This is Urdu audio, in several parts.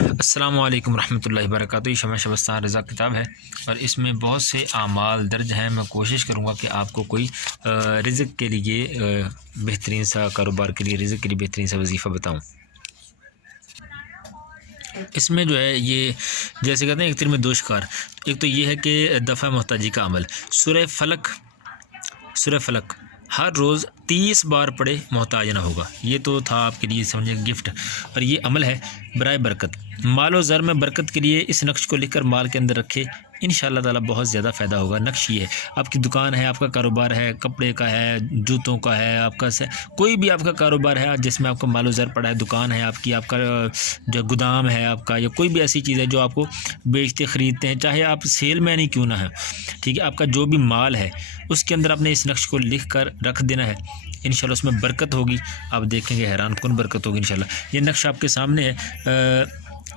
السلام علیکم ورحمۃ اللہ وبرکاتہ۔ یہ شمع شبستان رضا کتاب ہے اور اس میں بہت سے اعمال درج ہیں۔ میں کوشش کروں گا کہ آپ کو کوئی رزق کے لیے بہترین سا کاروبار کے لیے رزق کے لیے بہترین سا وظیفہ بتاؤں۔ اس میں جو ہے یہ جیسے کہتے ہیں ایک تیر میں دو شکار۔ ایک تو یہ ہے کہ دفع محتاجی کا عمل، سورہ فلک ہر روز 30 بار پڑھے محتاج نہ ہوگا۔ یہ تو تھا آپ کے لیے سمجھے گفٹ، اور یہ عمل ہے برائے برکت۔ مال و زر میں برکت کے لیے اس نقش کو لکھ کر مال کے اندر رکھے، انشاءاللہ تعالی بہت زیادہ فائدہ ہوگا۔ نقش یہ ہے، آپ کی دکان ہے، آپ کا کاروبار ہے، کپڑے کا ہے، جوتوں کا ہے، آپ کا کوئی بھی آپ کا کاروبار ہے جس میں آپ کا مال و زر پڑا ہے، دکان ہے آپ کی، آپ کا جو گودام ہے آپ کا، یا کوئی بھی ایسی چیز ہے جو آپ کو بیچتے خریدتے ہیں، چاہے آپ سیل مین ہی کیوں نہ ہے، ٹھیک ہے، آپ کا جو بھی مال ہے اس کے اندر آپ نے اس نقش کو لکھ کر رکھ دینا ہے۔ انشاءاللہ اس میں برکت ہوگی، آپ دیکھیں گے حیران کن برکت ہوگی انشاءاللہ۔ یہ نقش آپ کے سامنے ہے،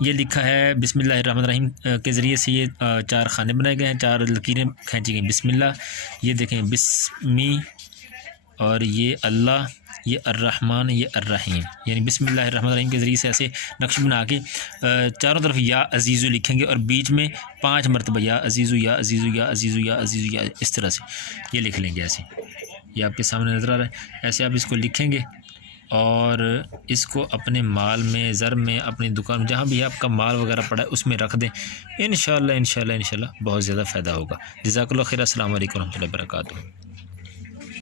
یہ لکھا ہے بسم اللہ الرحمن الرحیم کے ذریعے سے یہ 4 خانے بنائے گئے ہیں، 4 لکیریں کھینچی گئی۔ بسم اللہ، یہ دیکھیں بسمی، اور یہ اللہ، یہ الرحمن، یہ الرحیم، یعنی بسم اللہ الرحمن الرحیم کے ذریعے سے ایسے نقش بنا کے چاروں طرف یا عزیزو لکھیں گے، اور بیچ میں 5 مرتبہ یا عزیزو یا عزیزو یا عزیزو یا عزیزو یا، اس طرح سے یہ لکھ لیں گے۔ ایسے یہ آپ کے سامنے نظر آ رہا ہے، ایسے آپ اس کو لکھیں گے اور اس کو اپنے مال میں، زر میں، اپنی دکان میں، جہاں بھی آپ کا مال وغیرہ پڑا ہے اس میں رکھ دیں، انشاءاللہ بہت زیادہ فائدہ ہوگا۔ جزاک اللہ خیر۔ السلام علیکم ورحمۃ اللہ وبرکاتہ۔